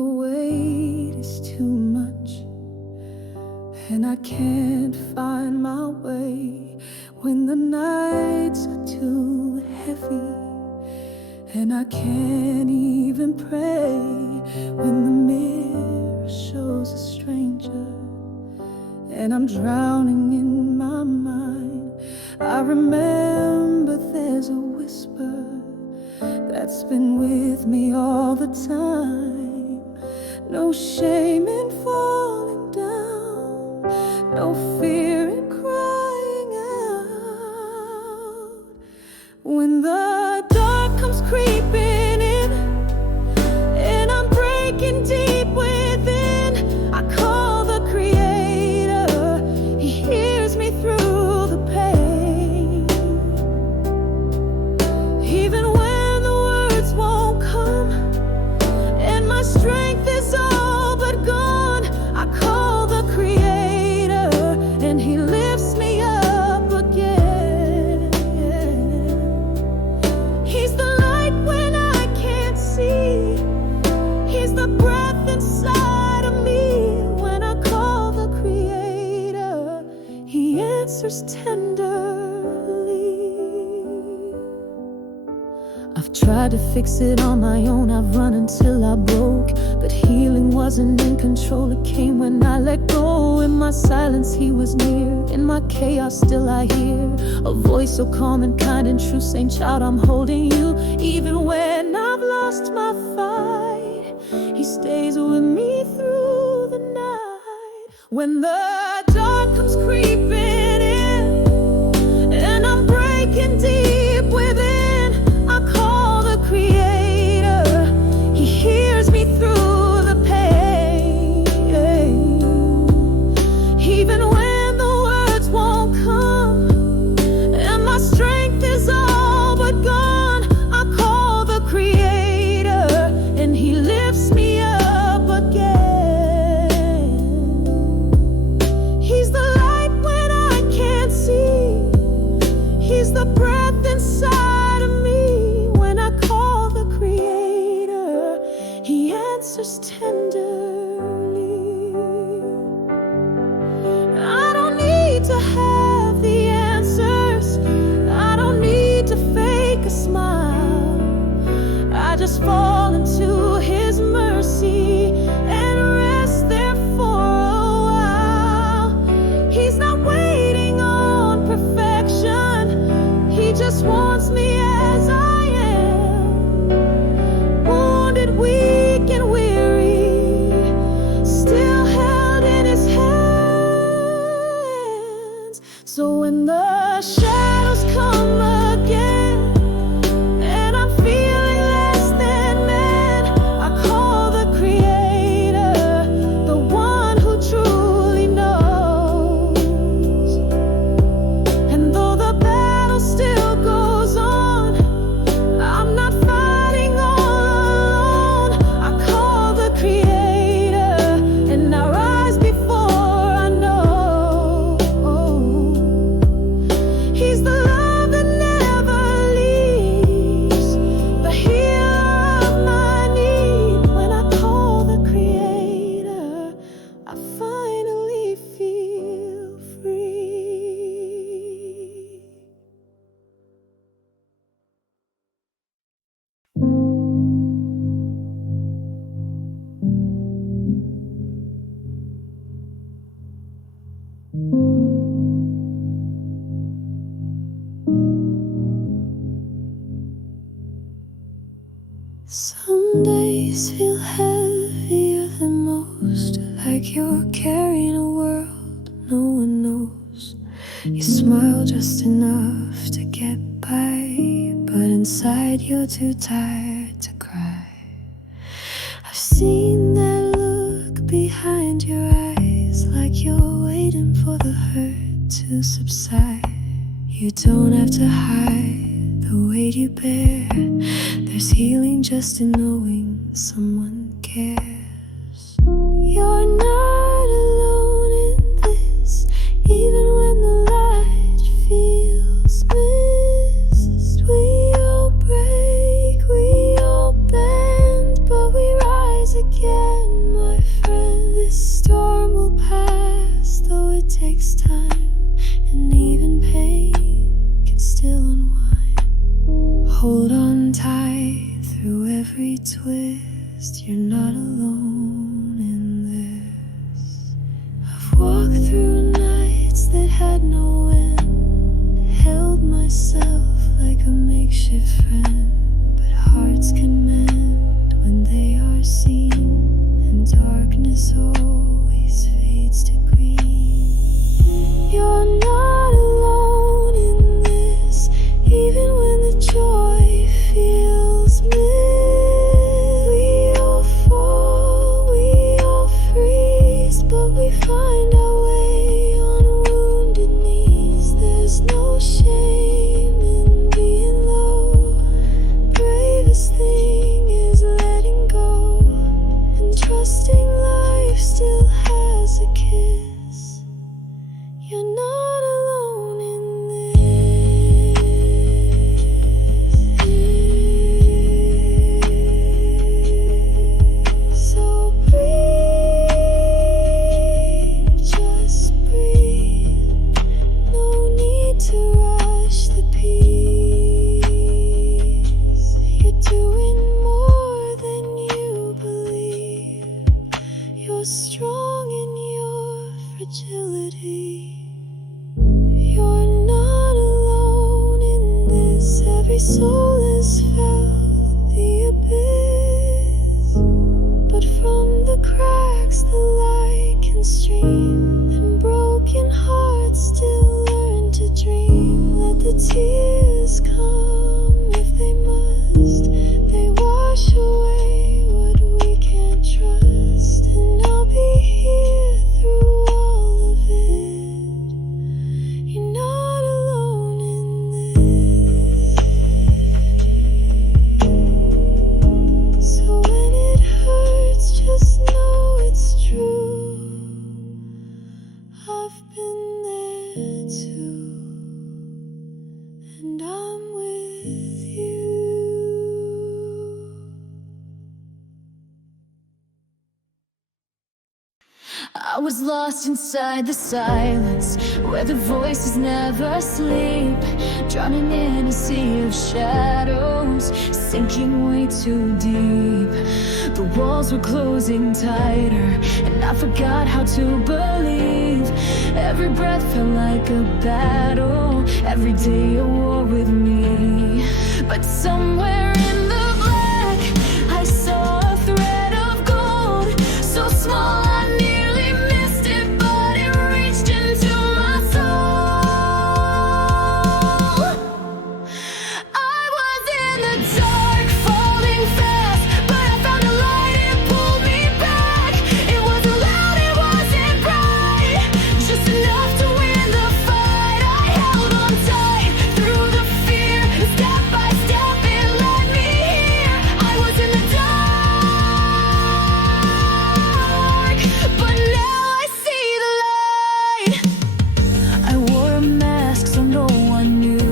the weight is too much, and I can't find my way. When the nights are too heavy, and I can't even pray. When the mirror shows a stranger, and I'm drowning in my mind, I remember there's a whisper that's been with me all the time. No shame in falling down, no fear in crying out. When the dark comes creeping in, and I'm breaking deep within, I call the Creator. He hears me through the pain. Even when the words won't come, and my strength is all but gone, I call the Creator, and He lifts me up again. He's the light when I can't see. He's the breath inside of me. When I call the Creator, He answers tenderly. I've tried to fix it on my own, I've run until I broke, but healing wasn't in control. It came when I let go. In my silence He was near, in my chaos still I hear a voice so calm and kind and true, saying, child, I'm holding you. Even when I've lost my fight, He stays with me through the night. When the dark comes creeping in, and I'm breaking deep within, I call the Creator. He hears me through the pain. Even when the words won't come, and my strength is all but gone, I call the Creator, and He lifts me up again. He's the light when I can't see. He's the breath inside of me. When I call the Creator, He answers tenderly. I don't need to have the answers, I don't need to fake a smile. I just fall into His mercy and rest there for a while. He's not waiting on perfection, He just wants me as I am. Wounded, weak and weary, still held in His hands. So when the shadows come again, and I'm feeling less than man, I call the Creator, the one who truly knows. And though the battle still goes on, I'm not fighting all alone. I call the Creator, and I rise before I know. He's the love that never leaves, the healer of my need. When I call the Creator, I finally feel free. Some days feel heavier than most, like you're carrying a world no one knows. You smile just enough to get by, but inside you're too tired to cry. I've seen that look behind your eyes, like you're waiting for the hurt to subside. You don't have to hide the weight you bear. There's healing just in knowing someone cares. You're not alone in this, even when the light feels missed. We all break, we all bend, but we rise again. takes time, and even pain can still unwind. Hold on tight through every twist. You're not alone in this. I've walked through nights that had no end, held myself like a makeshift friend. But hearts can mend when they are seen, and darkness always fades to green. You're not alone in this, even when the joy feels missed. We all fall, we all freeze, but we find our way on wounded knees. There's no shame in being low. Bravest thing is letting go, and trusting life still has a kiss. You're not alone in this. So breathe, just breathe. No need to rush the peace. You're doing more than you believe. You're strong in your fragility. You're not alone in this. Every soul has felt the abyss, but from the cracks the light can stream, and broken hearts still learn to dream. Let the tears come if they must. They wash away what we can't trust, and I'll be here through all of it. You're not alone in this. So when it hurts, just know it's true. I've been there too, and I'm with you. I was lost inside the silence, where the voices never sleep, drowning in a sea of shadows, sinking way too deep. The walls were closing tighter, and I forgot how to believe. Every breath felt like a battle, every day a war with me. But somewhere in the black, I saw a thread of gold, so small I nearly missed it, but it reached into my soul. I was in the dark, falling fast, but I found a light, it pulled me back. It wasn't loud, it wasn't bright, just enough to win the fight. I held on tight through the fear, and step by step it led me here. I was in the dark, but now I see the light. I wore a mask so no one knew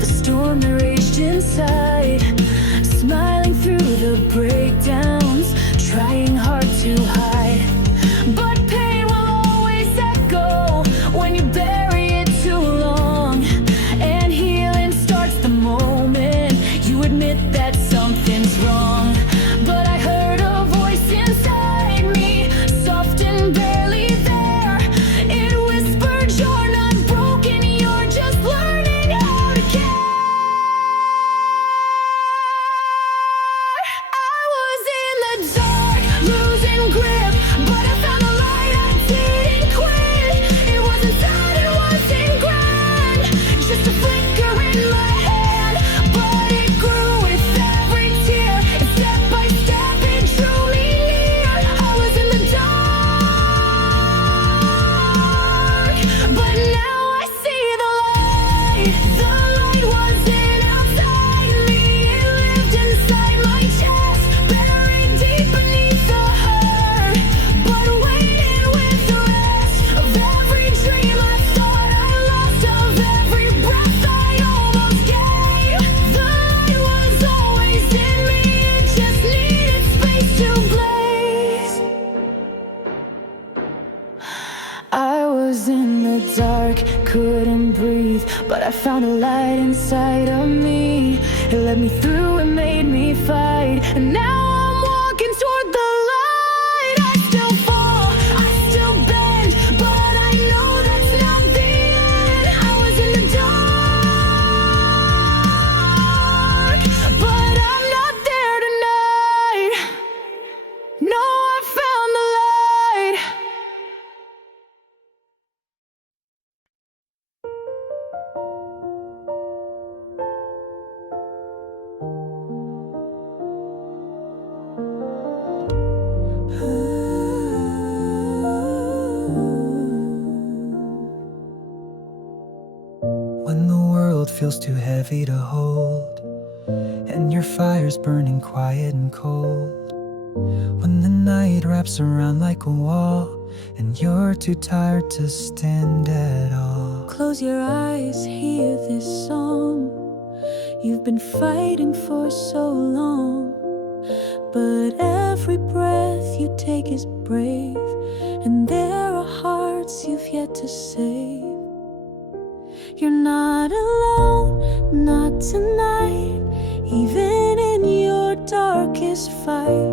the storm that raged inside, smiling through the breakdowns, trying hard to hide. But pain will always echo when you bury it too long, and healing starts the moment you admit that something's wrong. But I heard a voice inside me, soft and barely there. It whispered, you're not broken, you're just learning how to care. I was in the dark, losing grip, couldn't breathe, but I found a light inside of me. It led me through, it made me fight, and now I'm walking toward the light. I still fall, I still bend, but I know that's not the end. I was in the dark, but I'm not there tonight. No, I found the light. When the world feels too heavy to hold, and your fire's burning quiet and cold, when the night wraps around like a wall, and you're too tired to stand at all. Close your eyes, hear this song. You've been fighting for so long, but every breath you take is brave, and there are hearts you've yet to save. You're not alone, not tonight. Even in your darkest fight,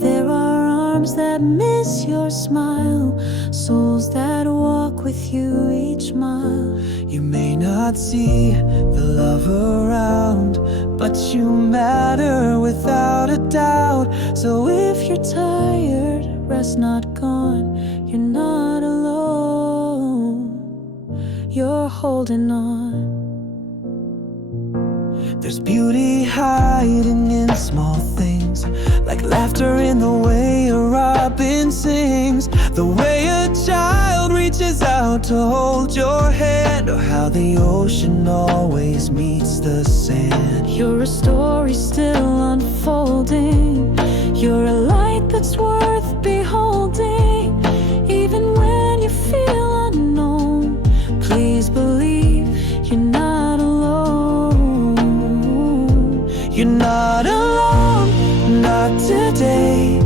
there are arms that miss your smile, souls that walk with you each mile. You may not see the love around, but you matter without a doubt. So if you're tired, rest not gone. You're not alone, you're holding on. There's beauty hiding in small things, like laughter in the way a robin sings, the way a child reaches out to hold your hand, or how the ocean always meets the sand. You're a story still unfolding. You're a light that's worth beholding. Even when you feel unknown, please believe you're not alone. You're not alone, not today.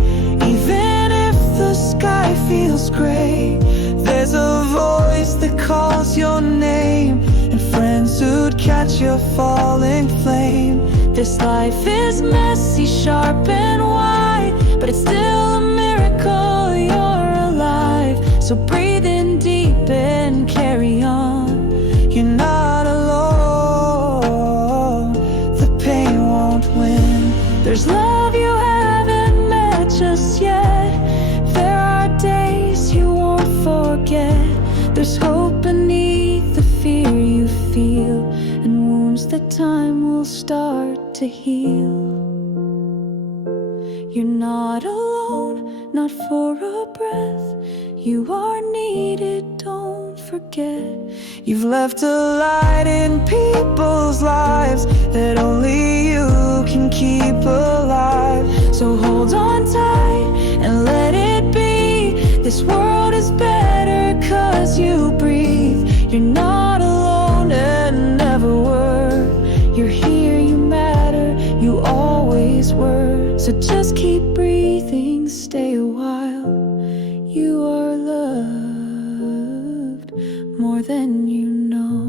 Even if the sky feels gray, there's a voice that calls your name, and friends who'd catch your falling flame. This life is messy, sharp and wide, but it's still a miracle you're alive. So breathe in deep and carry on. You're not alone, the pain won't win. There's love you haven't met just yet. There are days you won't forget. There's hope beneath the fear you feel, and wounds that time will start to heal. You're not alone, not for a breath. You are needed, don't forget. You've left a light in people's lives that only you can keep alive. So hold on tight and let it be. This world is better 'cause you breathe. You're not alone and never were. You're here, you matter, you always were. So just keep breathing, stay a while. You are loved more than you know.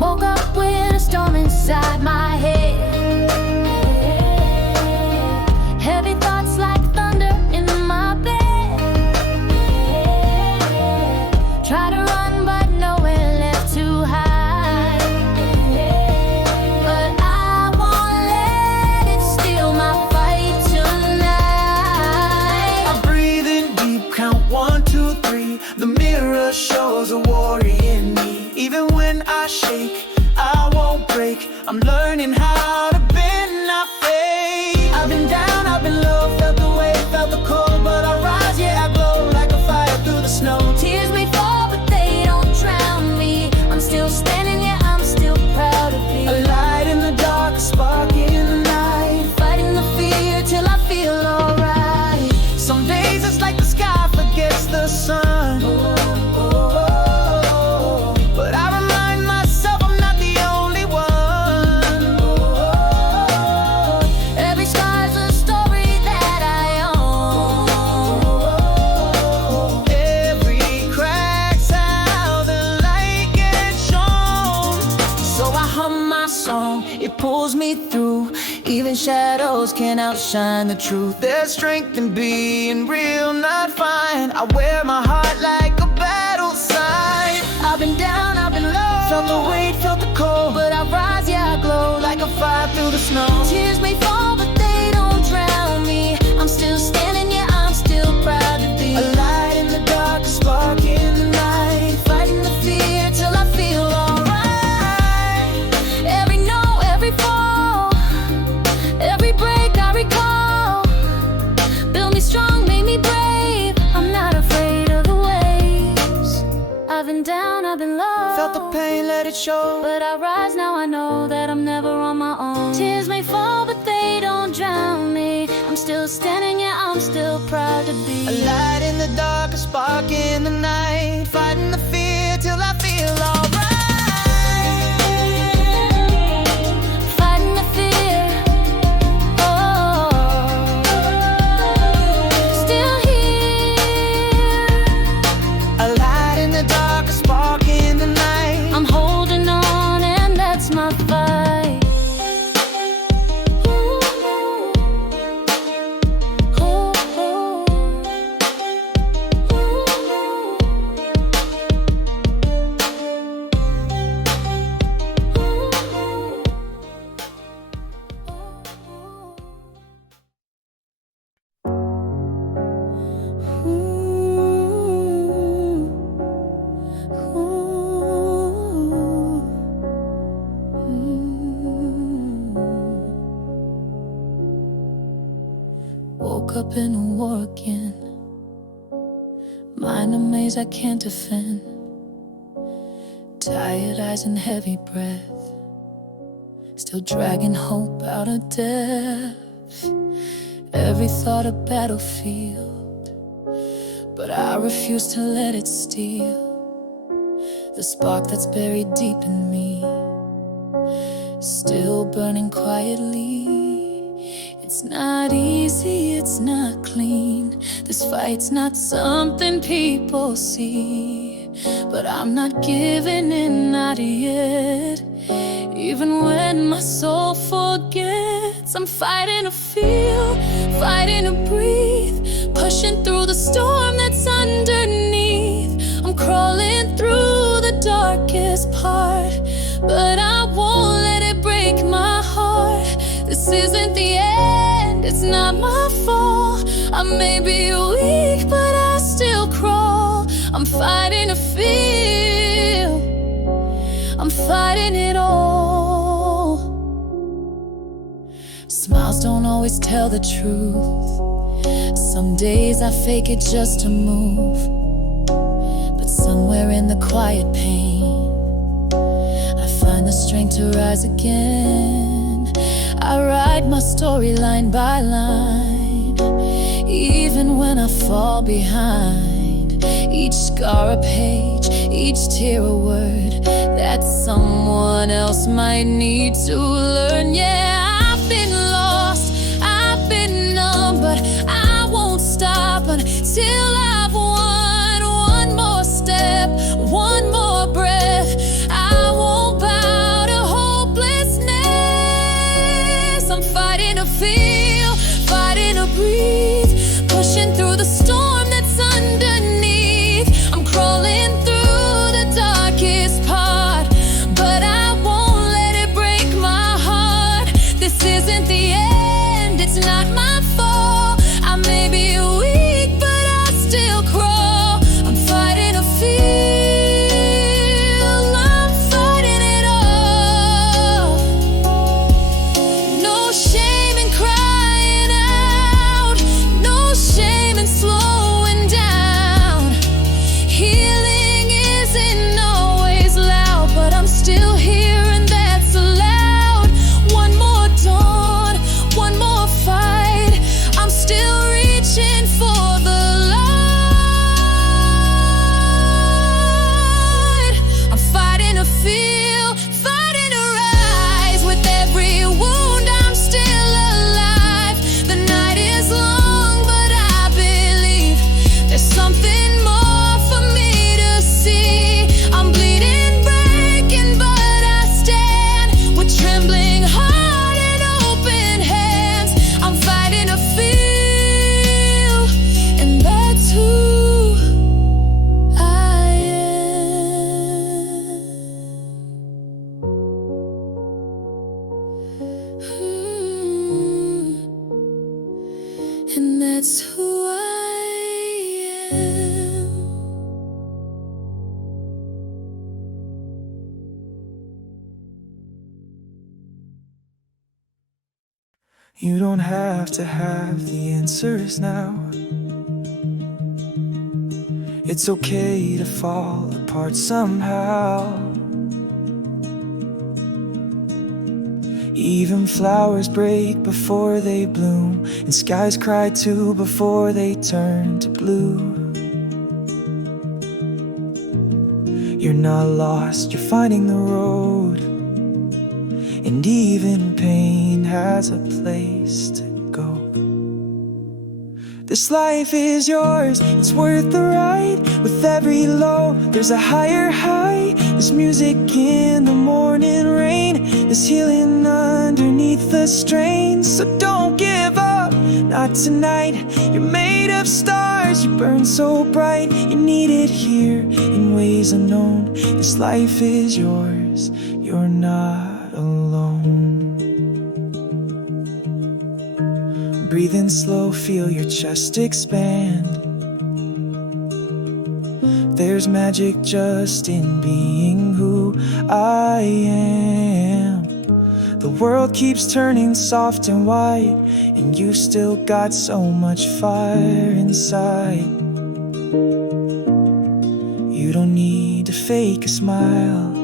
Woke up with a storm inside my head. Heavy thoughts like thunder in my bed. Try to run but nowhere left to hide. But I won't let it steal my fight tonight. I'm breathing deep, count 1, 2, 3. The mirror shows a warrior in me. Even when I shake, I won't break. I'm learning how to bend, not fade. I've been down, I've been low, felt the weight, felt the cold, but I rise, yeah, I glow like a fire through the snow. Tears may fall, but they don't drown me. I'm still standing, yeah, I'm still proud of me. A light in the dark, a spark in the night, Fighting the fear till I feel alright. some days it's like the sky forgets the sun. and shadows can't outshine the truth. There's strength in being real, not fine. I wear my heart like a battle sign. I've been down, I've been low, felt the weight, felt the cold, but I rise, yeah, I glow like a fire through the snow. Tears may fall, but they don't drown me. I'm still standing, yeah, I'm still proud to be a light in the dark, a spark in the night, fighting the fear till I feel alright. Every no, every fall, every break I recall, build me strong, made me brave. I'm not afraid of the waves. I've been down, I've been low, felt the pain, let it show, but I rise, now I know that I'm never on my own. Tears may fall, but they don't drown me. I'm still standing, yeah, I'm still proud to be a light in the dark, a spark in the night, fighting the fear till I feel alright. Fighting the fear, oh, still here. A light in the dark, a spark in the night. I'm holding on, and that's my fight. Woke up in a war again, mind a maze I can't defend. Tired eyes and heavy breath, still dragging hope out of death. Every thought a battlefield, but I refuse to let it steal the spark that's buried deep in me, still burning quietly. It's not easy, it's not clean. This fight's not something people see, but I'm not giving in, not yet. Even when my soul forgets, I'm fighting to feel, fighting to breathe, pushing through the storm that's underneath. I'm crawling through the darkest part, but I won't let it break my heart. This isn't the end, it's not my fault. I may be weak, but I still crawl. I'm fighting to feel, I'm fighting it all. Smiles don't always tell the truth. Some days I fake it just to move, but somewhere in the quiet pain, I find the strength to rise again. I write my story line by line, even when I fall behind. Each scar a page, each tear a word that someone else might need to learn. Yeah, I've been lost, I've been numb, but I won't stop until I've won. One more step, one more breath. I won't bow to hopelessness. I'm fighting to feel, fighting to breathe, pushing through the storm that's underneath. I'm crawling through the darkest part, but I won't let it break my heart. This isn't the You don't have to have the answers now. It's okay to fall apart somehow. Even flowers break before they bloom, and skies cry too before they turn to blue. You're not lost, you're finding the road, and even pain has a place to go. This life is yours, it's worth the ride. With every low, there's a higher high. There's music in the morning rain. There's healing underneath the strain. So don't give up, not tonight. You're made of stars, you burn so bright. You need it here in ways unknown. This life is yours, you're not alone. Breathe in slow, feel your chest expand. There's magic just in being who I am. The world keeps turning soft and white, and you still got so much fire inside. You don't need to fake a smile,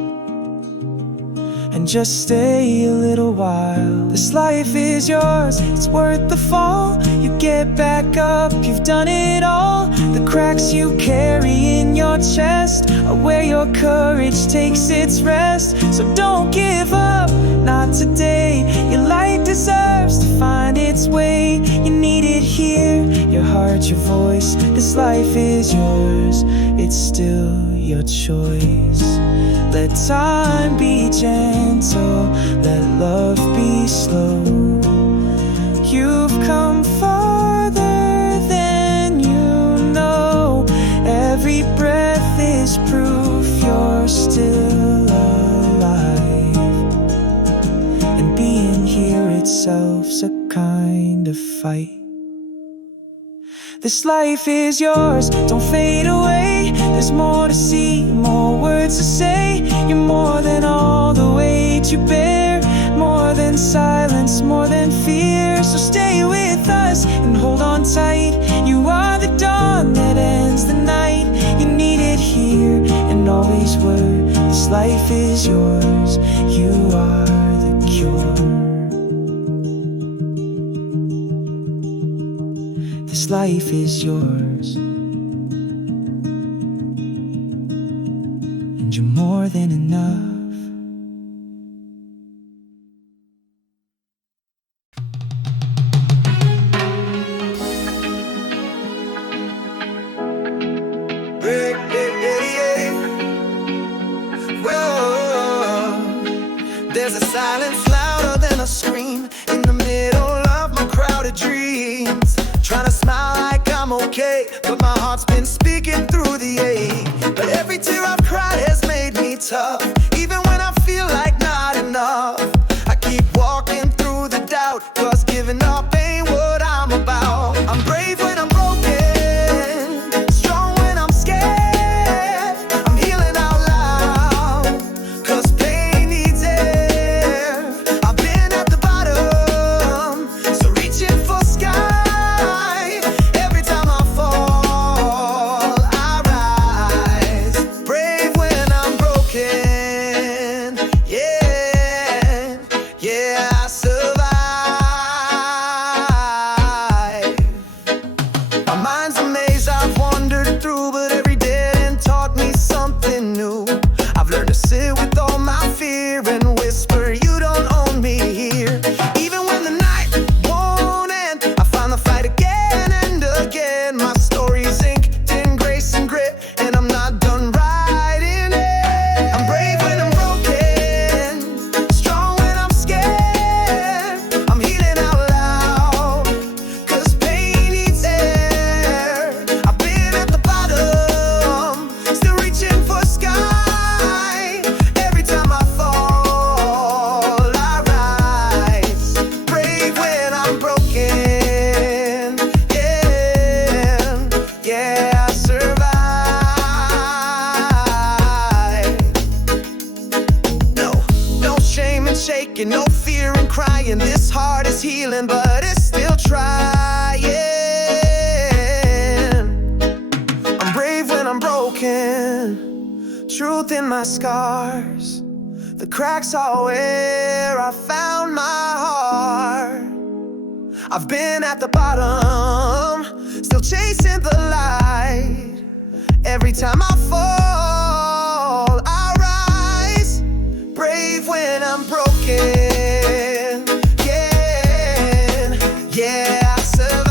and just stay a little while. This life is yours, it's worth the fall. You get back up, you've done it all. The cracks you carry in your chest are where your courage takes its rest. So don't give up, not today. Your light deserves to find its way. You need it here, your heart, your voice. This life is yours, it's still your choice. Let time be gentle, let love be slow. You've come farther than you know. Every breath is proof you're still alive, and being here itself's a kind of fight. This life is yours, don't fade away. There's more to see, more words to say. You're more than all the weight you bear, more than silence, more than fear. So stay with us and hold on tight. You are the dawn that ends the night. You need it here and always were. This life is yours, you are the cure. This life is yours, and you're more than enough. There's a silence louder than a scream in the middle of my crowded dreams. Trying to smile like I'm okay, but my heart's been speaking through the ache. But every tear I've cried has made me tough, even when I feel like not enough. I keep walking through the doubt, 'cause giving up ain't what I'm about. I'm brave when I'm broken, strong when I'm scared. I'm healing out loud, 'cause pain needs air. I've been at the bottom, so reaching for sky. Every time I fall, I rise. Brave when I'm broken. Yeah, yeah, I survive. My mind's a maze I've wandered through, but every dead end taught me something new. I've learned to sit with all my fear and whisper, you don't own me here. Even when the night won't end, I find the fight again and again. My story's inked in grace and grit, and I'm not done writing it. I'm brave when I'm broken, strong when I'm scared. I'm healing out loud, 'cause pain needs air. I've been at the bottom, still reaching for sky. Every time I fall, I rise. Brave when I'm broken. Yeah, yeah, I survive. No, no shame in shaking, no fear in crying. This heart is healing, but in my scars. The cracks are where I found my heart. I've been at the bottom, still chasing the light. Every time I fall, I rise. Brave when I'm broken. Yeah, I survive.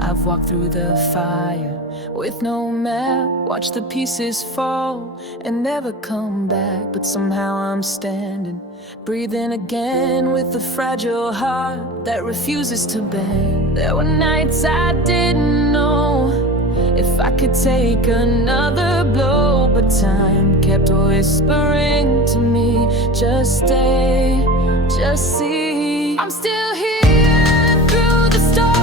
I've walked through the fire with no map, watched the pieces fall and never come back. But somehow I'm standing, breathing again with a fragile heart that refuses to bend. There were nights I didn't know if I could take another blow, but time kept whispering to me, just stay, just see. I'm still here through the storm.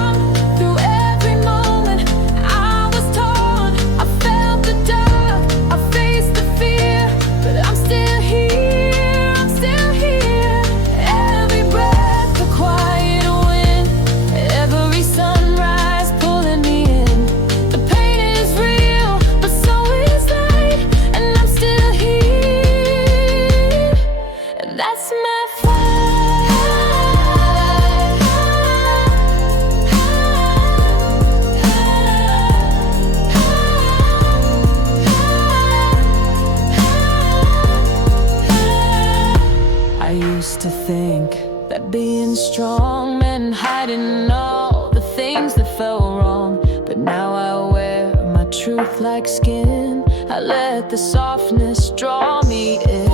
To think that being strong meant hiding all the things that felt wrong, but now I wear my truth like skin. I let the softness draw me in.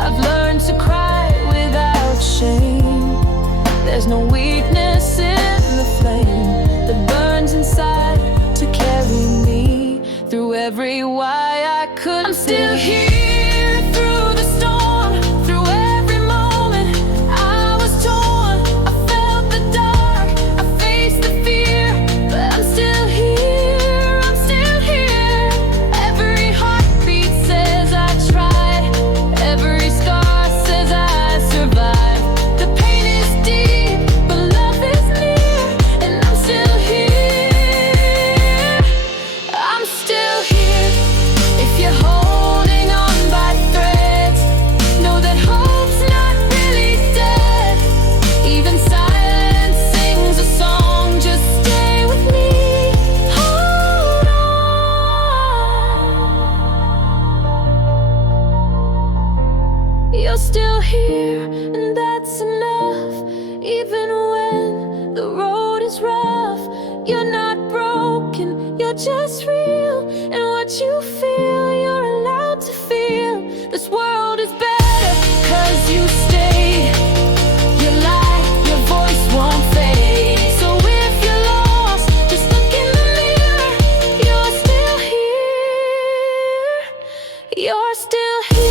I've learned to cry without shame. There's no weakness in the flame that burns inside to carry me through every why I could. I'm still here through the storm. You're still here, and that's enough. Even when the road is rough, you're not broken, you're just real. And what you feel, you're allowed to feel. This world is better 'cause you stay. Your light, your voice won't fade. So if you're lost, just look in the mirror. You're still here. You're still here.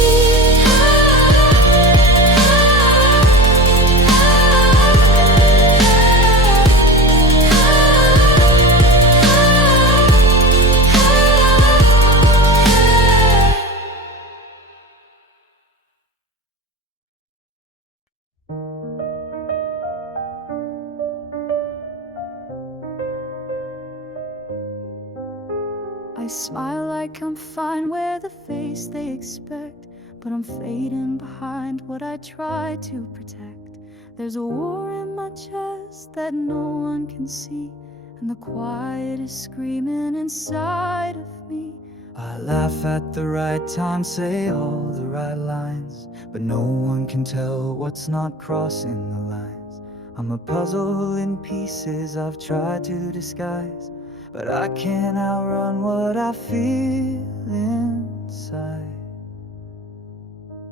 I smile like I'm fine with the face they expect, but I'm fading behind what I try to protect. There's a war in my chest that no one can see, and the quiet is screaming inside of me. I laugh at the right time, say all the right lines, but no one can tell what's not crossing the lines. I'm a puzzle in pieces I've tried to disguise, but I can't outrun what I feel inside.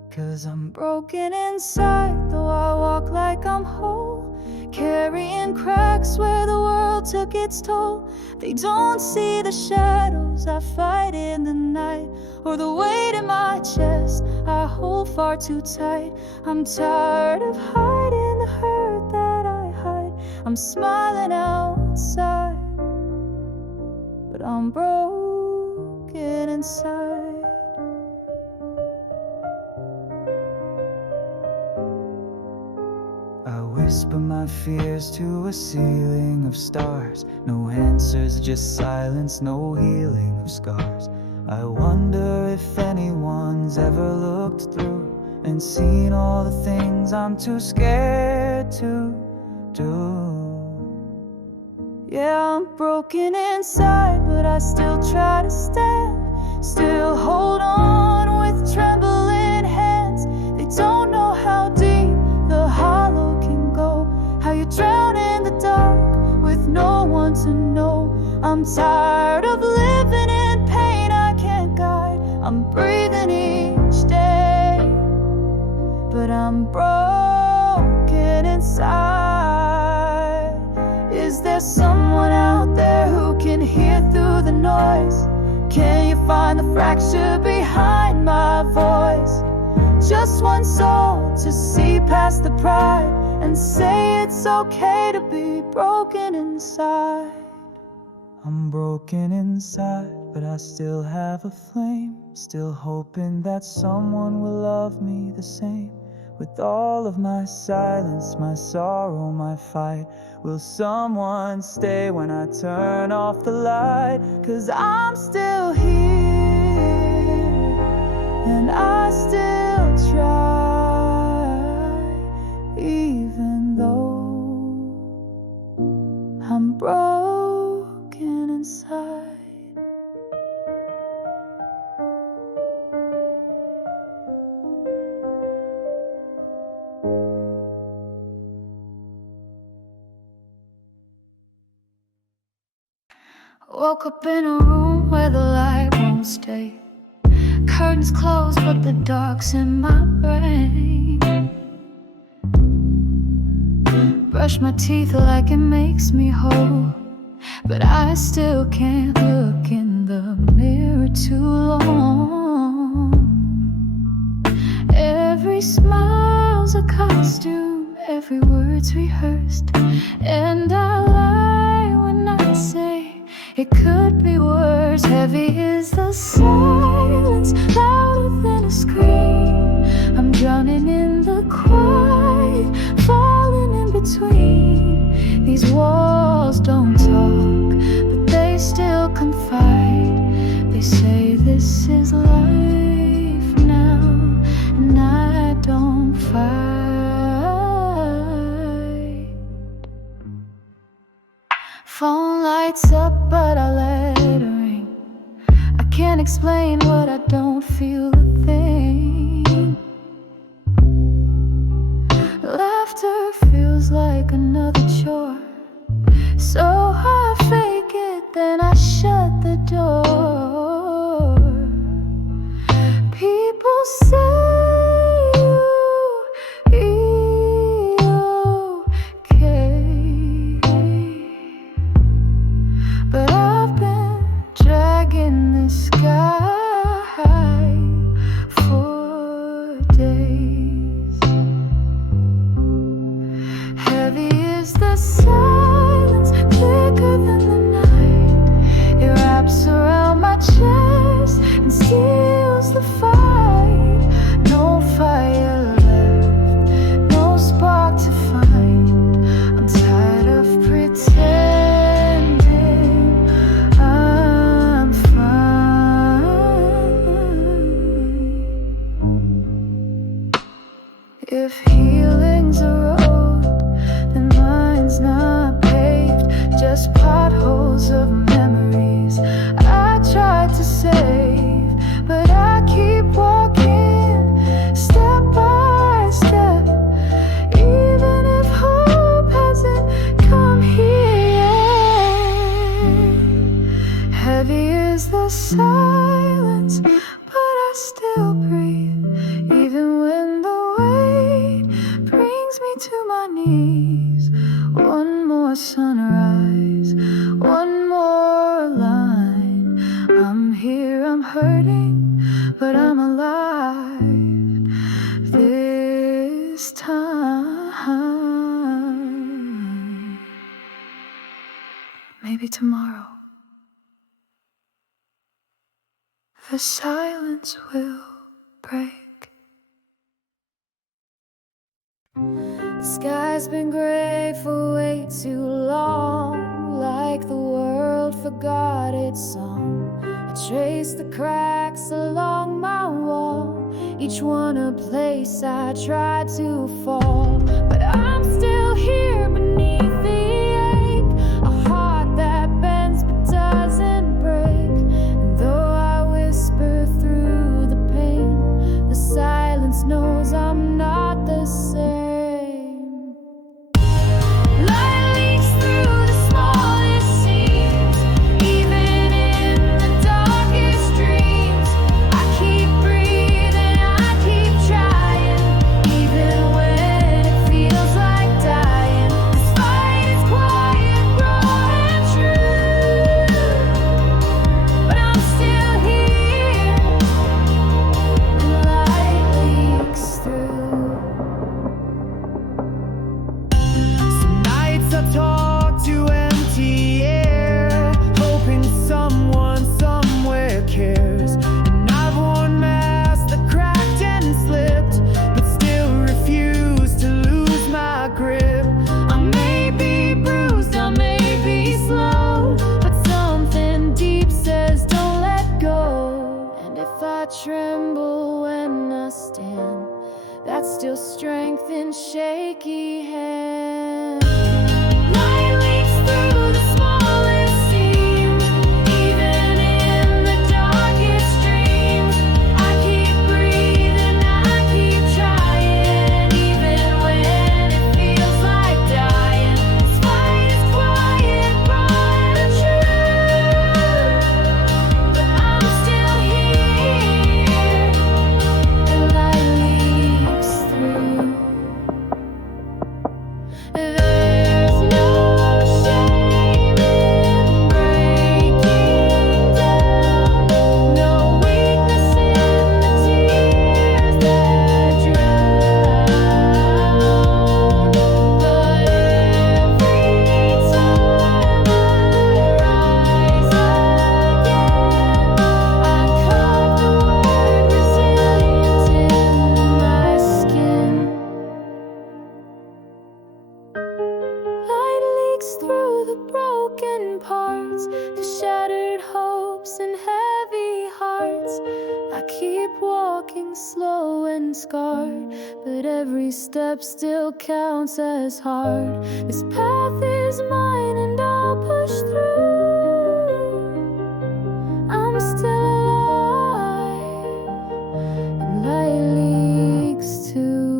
'Cause I'm broken inside, though I walk like I'm whole, carrying cracks where the world world took its toll. They don't see the shadows I fight in the night, or the weight in my chest I hold far too tight. I'm tired of hiding the hurt that I hide. I'm smiling outside, but I'm broken inside. I whisper my fears to a ceiling of stars. No answers, just silence, no healing of scars. I wonder if anyone's ever looked through and seen all the things I'm too scared to do. Yeah, I'm broken inside, but I still try to stand. Still hold on with trembling hands. They don't know how deep the hollow can go, how you drown in the dark with no one to know. I'm tired of living in pain I can't guide. I'm breathing each day, but I'm broken inside. Is there someone out there who can hear through the noise? Can you find the fracture behind my voice? Just one soul to see past the pride and say it's okay to be broken inside. I'm broken inside, but I still have a flame. Still hoping that someone will love me the same. With all of my silence, my sorrow, my fight, will someone stay when I turn off the light? 'Cause I'm still here, and I still try, even though I'm broken inside. Woke up in a room where the light won't stay. Curtains closed, but the dark's in my brain. Brush my teeth like it makes me whole, but I still can't look in the mirror too long. Every smile's a costume, every word's rehearsed, and I lie when I say it could be worse. Heavy is the silence, louder than a scream. I'm drowning in the quiet, falling in between. These walls don't talk, but they still confide. They say this is life now, and I don't fight. Phone lights up, but I let it ring. I can't explain what I don't feel a thing. Laughter feels like another chore, so I fake it, then I shut the door. People say but I've been dragging this sky for days. Heavy is the silence, thicker than the night. It wraps around my chest and steals the fight. No fire left, no spark to find. I'm tired of pretending I'm fine. If healing's a road, then mine's not paved, just potholes of memories I tried to save, but I keep walking step by step, even if hope hasn't come here yet. Heavy is the silence, but I still breathe, even when the weight brings me to my knees. One more sunrise, maybe tomorrow the silence will break. The sky's been gray for way too long, like the world forgot its song. I trace the cracks along my wall, each one a place I tried to fall. But I'm still here beneath the ache, a heart that bends but doesn't break. And though I whisper through the pain, the silence knows I'm not the same. Tremble when I stand, that's still strength in shaky hands. Light leaks through the smallest seams, even in the darkest dreams. I keep breathing, I keep trying, even when it feels like dying. This fight is quiet, raw and true, but I'm still here. There's no shame in breaking down, no weakness in the tears that drown. But every time I rise again, I carve the word resilient in my skin. Light leaks through the broken parts, the shattered hopes and heavy hearts. I keep walking slow and scarred, but every step still counts as hard. This path is mine and I'll push through. I'm still alive, and light leaks too.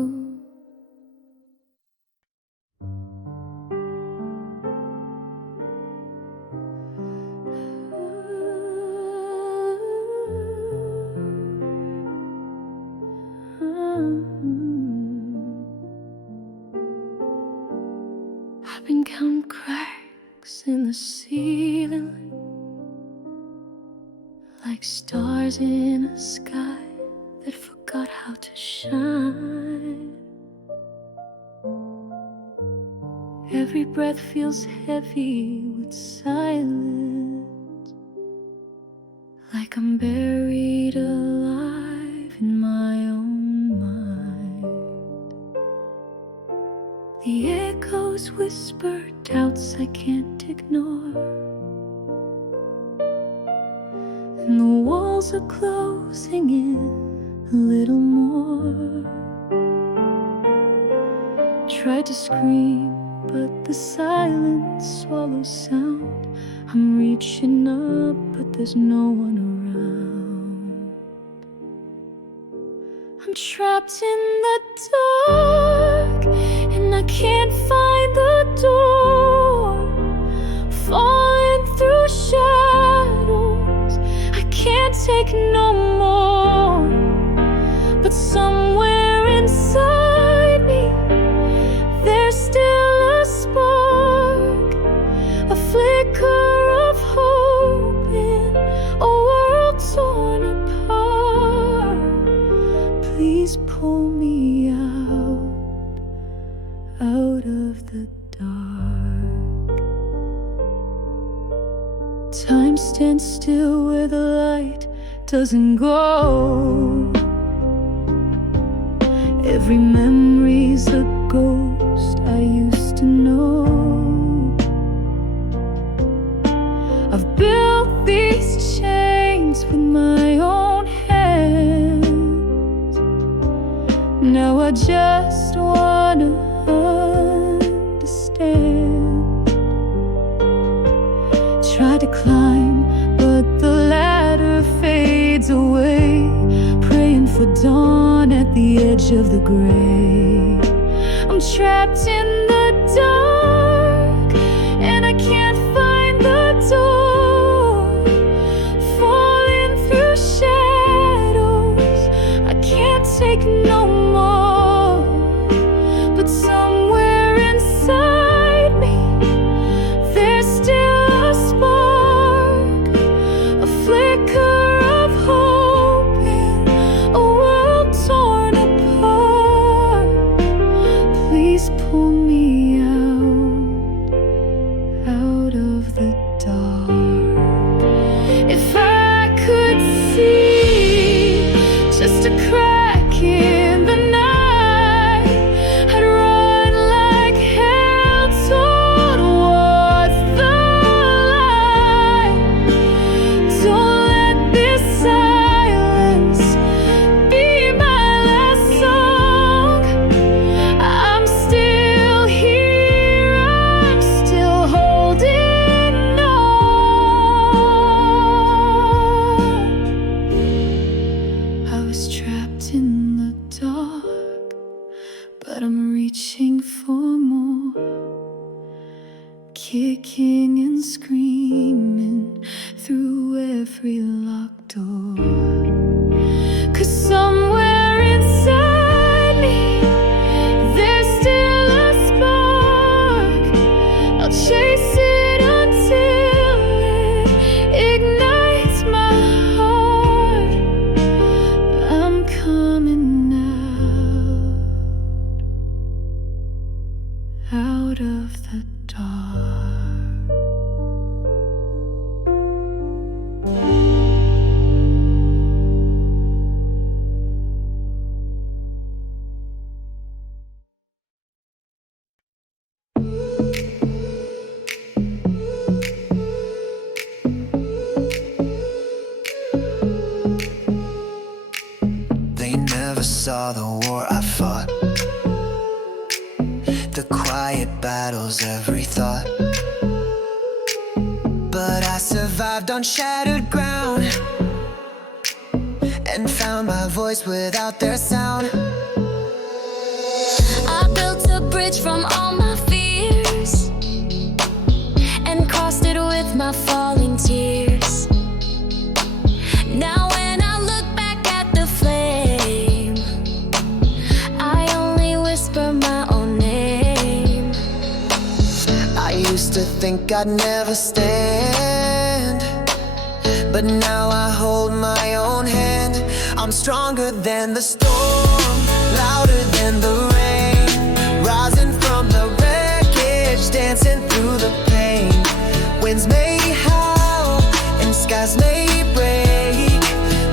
I've been counting cracks in the ceiling, like stars in a sky that forgot how to shine. Every breath feels heavy with silence, like I'm buried alive in my own mind. The echoes whisper doubts I can't ignore, and the walls are closing in a little more. Tried to scream, but the silence swallows sound. I'm reaching up, but there's no one around. I'm trapped in the dark, and I can't find the door. Falling through shadows, I can't take no more. But somewhere inside me, there's still a spark, a flicker of hope in a world torn apart. Please pull me out of the dark. Time stands still where the light doesn't go. Every memory's a ghost I used to know. I've built these chains with my own hands. Now I just wanna understand. Try to climb, but the ladder fades away. Praying for dawn at the edge of the gray. I'm trapped in the dark, and I can't find the door. Falling through shadows, I can't take no more. But somewhere inside me, there's still a spark, a flicker of hope in a world torn apart. Please pull me out of the dark. If I could see just a crack in the night, I'd run like hell towards the light. Don't let this silence be my last song. I'm still here, I'm still holding on. I was trapped in the dark, but I'm reaching for more. Kicking and screaming through every locked door. 'Cause somewhere inside me, there's still a spark. I'll chase it until it ignites my heart. I'm coming out of the dark. They never saw the war I fought, the quiet battles, every thought. But I survived on shattered ground and found my voice without their sound. I built a bridge from all my fears and crossed it with my falling tears. Now when I look back at the flame, I only whisper my own name. I used to think I'd never stand, but now I hold my own hand. I'm stronger than the storm, louder than the rain, rising from the wreckage, dancing through the pain. Winds may howl and skies may break,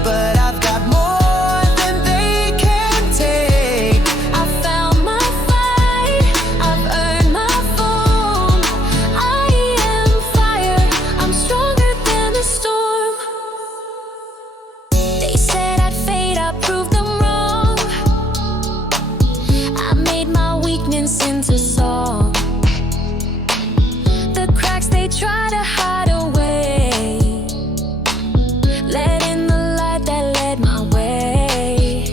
but I've got more than they can take. I found my fight, I've earned my form. I am fire, I'm stronger than the storm. They said I'd fade, I proved them wrong. I made my weakness into song. The cracks they try to hide away, let in the light that led my way.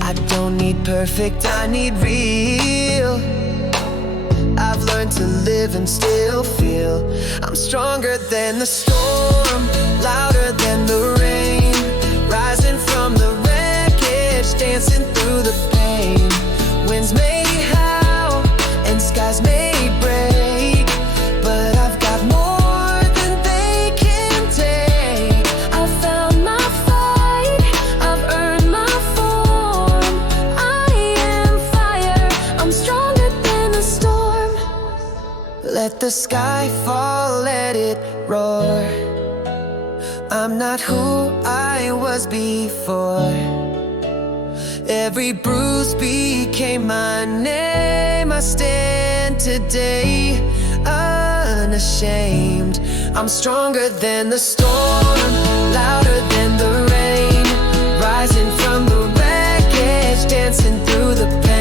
I don't need perfect, I need real. I've learned to live and still feel. I'm stronger than the storm, louder than the rain, rising from the wreckage, dancing through the pain. Winds may howl and skies may break, but I've got more than they can take. I found my fight, I've earned my form. I am fire, I'm stronger than the storm. Let the sky fall, let it roar. I'm not who I was before. Every bruise became my name. I stand today unashamed. I'm stronger than the storm, louder than the rain, rising from the wreckage, dancing through the pain.